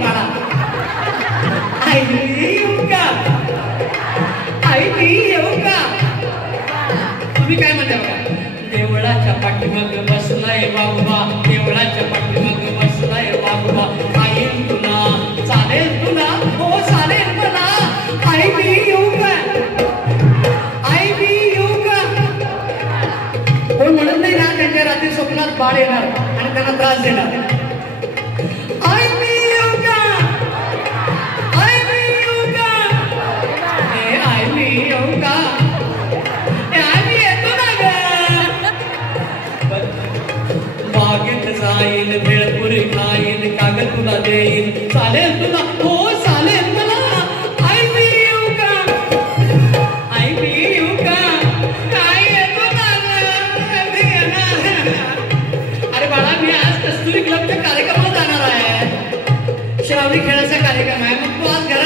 बाळा आई येऊ का आई मी येऊ का तुम्ही काय म्हणता बघा देवळाच्या पाठीमाग बसलाय बाबा देवळाच्या पाठीमाग बसलाय बाबा आई तुला चालेल तुला हो चालेल मला आई मी येऊ का आई मी येऊ का कोण म्हणत नाही ना त्यांच्या रात्री स्वप्नात बाळ येणार आणि त्यांना त्रास देणार आई मी येऊ का आई मी येऊ का आई मी येऊ का आई मी येतो ना ग बागेत जाईल भेळपुरी खाईल कागद तुला देईल चालेल तुला हो चालेल मला आई मी येऊ का आई मी येऊ का आई येतो ना अरे बाळा मी आज कस्तुरी क्लबच्या कार्यक्रमात जाणार आहे श्रावणी खेळाचा कार्यक्रम आहे मग तू आज घरात